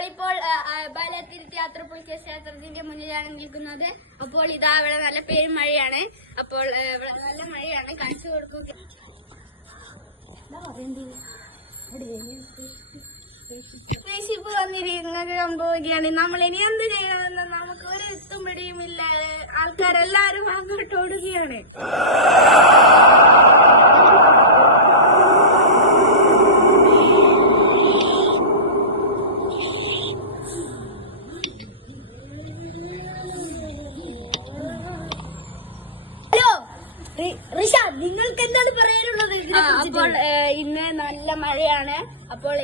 നമ്മളിപ്പോൾ ബാലത്തിരുത്തി യാത്രപ്പുളിക്ക ക്ഷേത്രത്തിന്റെ മുന്നിലാണ് നിൽക്കുന്നത്. അപ്പോൾ ഇതാ ഇവിടെ നല്ല പെരുമഴയാണ്. അപ്പോൾ ഇവിടെ നല്ല മഴയാണ്. കാണിച്ചു കൊടുക്കുക. സ്പേസ്ഷിപ്പ് വന്നിരിക്കുന്നത് സംഭവിക്കുകയാണ്. നമ്മൾ ഇനി എന്ത് ചെയ്യണമെന്ന് നമുക്ക് ഒരു എത്തും പിടിയുമില്ല. ആൾക്കാരെല്ലാരും അങ്ങോട്ട് ഓടുകയാണ്. നിങ്ങൾക്ക് എന്താണ് പറയാനുള്ളത്? അപ്പോൾ ഇന്ന് നല്ല മഴയാണ്. അപ്പോൾ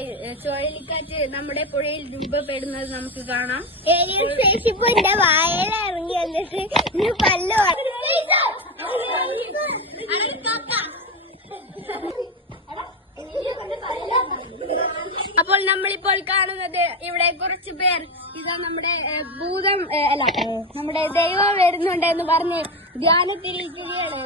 ചുഴലിക്കാറ്റ് നമ്മുടെ പുഴയിൽ രൂപപ്പെടുന്നത് നമുക്ക് കാണാം. ഏലിയൻ സ്പേസ്ഷിപ്പ് എന്റെ വായല ഇറങ്ങി വന്നിട്ട് പല്ല് അപ്പോൾ നമ്മളിപ്പോൾ കാണുന്നത് ഇവിടെ കുറച്ചു പേർ ഇതാ നമ്മുടെ ഭൂതം അല്ല നമ്മുടെ ദൈവം വരുന്നുണ്ട് എന്ന് പറഞ്ഞ് ധ്യാനത്തിരിക്കുകയാണ്.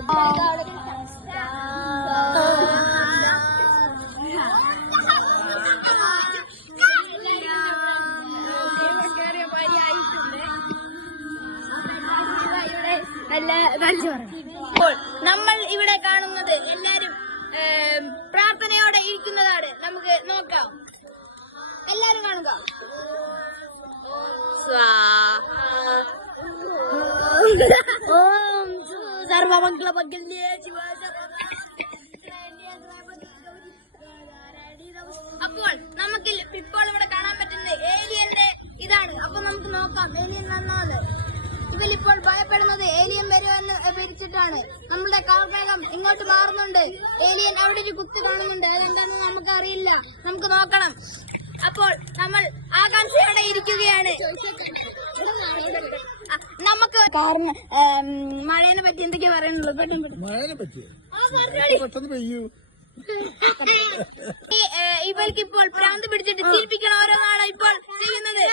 അപ്പോൾ നമ്മൾ ഇവിടെ കാണുന്നത് എല്ലാരും പ്രാർത്ഥനയോടെ ഇരിക്കുന്നതാണ്. നമുക്ക് നോക്കാം. എല്ലാരും കാണുക. ഓം സർവമംഗളമംഗല്യേ ശിവ. അപ്പോൾ നമുക്ക് ഇപ്പോൾ ഇവിടെ കാണാൻ പറ്റുന്നത് ഏലിയന്റെ ഇതാണ്. അപ്പൊ നമുക്ക് നോക്കാം ഏലിയൻ വന്നത്. ഇവരിപ്പോൾ ഭയപ്പെടുന്നത് ഏലിയൻ വരുമെന്ന് വിരിച്ചിട്ടാണ്. നമ്മളുടെ കാർമേഘം ഇങ്ങോട്ട് മാറുന്നുണ്ട്. ഏലിയൻ അവിടെ ഒരു കുത്ത് കാണുന്നുണ്ട്. അതെന്താണെന്ന് നമുക്ക് അറിയില്ല. നമുക്ക് നോക്കണം. അപ്പോൾ നമ്മൾ ആകാംക്ഷയോടെ ഇരിക്കുകയാണ്. നമുക്ക് കാരണം മഴയെ പറ്റി എന്തൊക്കെയാ പറയുന്നത്? മഴയെ പറ്റി പെട്ടെന്ന് പെയ്യൂ. ഇവർക്കിപ്പോൾ ഭ്രാന്ത് പിടിച്ചിട്ട് ചിരിപ്പിക്കണ ഓരോന്നാണ് ഇപ്പോൾ ചെയ്യുന്നത്.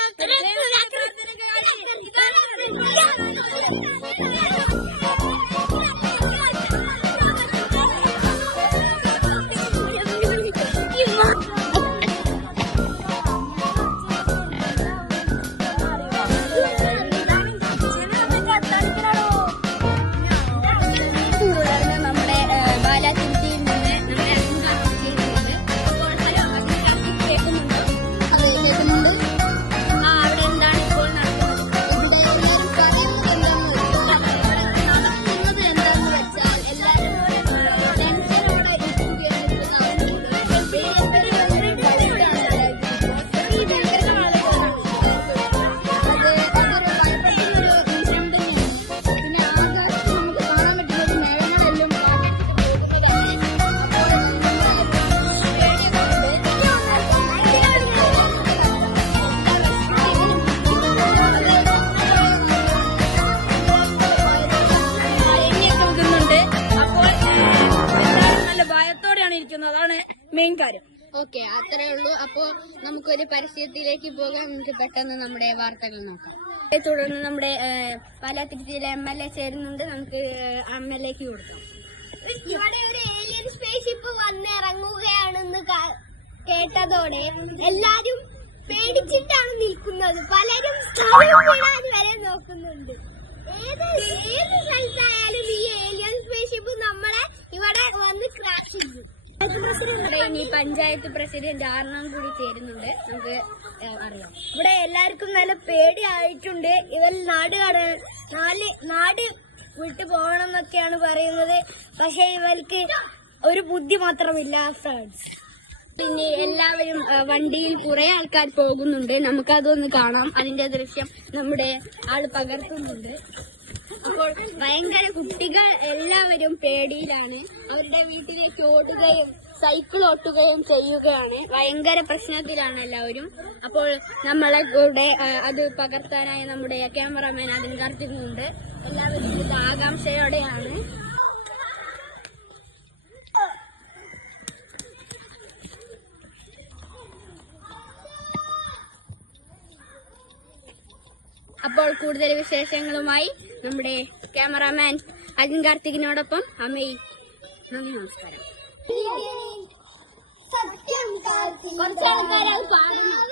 മെയിൻ കാര്യം. ഓക്കെ, അത്രേ ഉള്ളൂ. അപ്പോ നമുക്കൊരു പരസ്യത്തിലേക്ക് പോകാം. നമുക്ക് പെട്ടെന്ന് നമ്മുടെ വാർത്തകൾ നോക്കാം. തുടർന്ന് നമ്മുടെ പാലാത്തിരുത്തിയിലെ MLA ചേരുന്നുണ്ട്. നമുക്ക് MLAക്ക് കൊടുക്കാം. ഇവിടെ ഒരു ഏലിയൻ സ്പേസ്ഷിപ്പ് വന്നിറങ്ങുകയാണെന്ന് കേട്ടതോടെ എല്ലാരും പേടിച്ചിട്ടാണ് നിൽക്കുന്നത്. പലരും വീഴാൻ വരെ നോക്കുന്നുണ്ട്. ഏത് സ്ഥലത്തായാലും ഈ ഏലിയൻ സ്പേസ്ഷിപ്പ് നമ്മളെ ഇവിടെ വന്ന് ക്രാഷ് ചെയ്യും. ഇനി പഞ്ചായത്ത് പ്രസിഡന്റ് ആർണം കൂടി ചേരുന്നുണ്ട്. നമുക്ക് അറിയാം. ഇവിടെ എല്ലാവർക്കും നല്ല പേടിയായിട്ടുണ്ട്. ഇവർ നാട് വിട്ടു പോകണം എന്നൊക്കെയാണ് പറയുന്നത്. പക്ഷെ ഇവർക്ക് ഒരു ബുദ്ധി മാത്രമില്ല ഫ്രണ്ട്സ്. പിന്നെ എല്ലാവരും വണ്ടിയിൽ കുറെ ആൾക്കാർ പോകുന്നുണ്ട്. നമുക്കതൊന്ന് കാണാം. അതിന്റെ ദൃശ്യം നമ്മുടെ ആള് പകർത്തുന്നുണ്ട്. അപ്പോൾ ഭയങ്കര കുട്ടികൾ എല്ലാവരും പേടിയിലാണ്. അവരുടെ വീട്ടിലേക്ക് ഓടുകയും സൈക്കിൾ ഓട്ടുകയും ചെയ്യുകയാണ്. ഭയങ്കര പ്രശ്നത്തിലാണ് എല്ലാവരും. അപ്പോൾ നമ്മളെ കൂടെ അത് പകർത്താനായി നമ്മുടെ ക്യാമറമാൻ അതിന് കർത്തുന്നുണ്ട്. എല്ലാവരും ഇത് ആകാംക്ഷയോടെയാണ്. അപ്പോൾ കൂടുതൽ വിശേഷങ്ങളുമായി നമ്മുടെ ക്യാമറാമാൻ അജിൻ കാർത്തികിനോടൊപ്പം അമ്മയി. നമസ്കാരം. സത്യം കുറച്ച് ആൾക്കാർ അത് പാടുന്നു.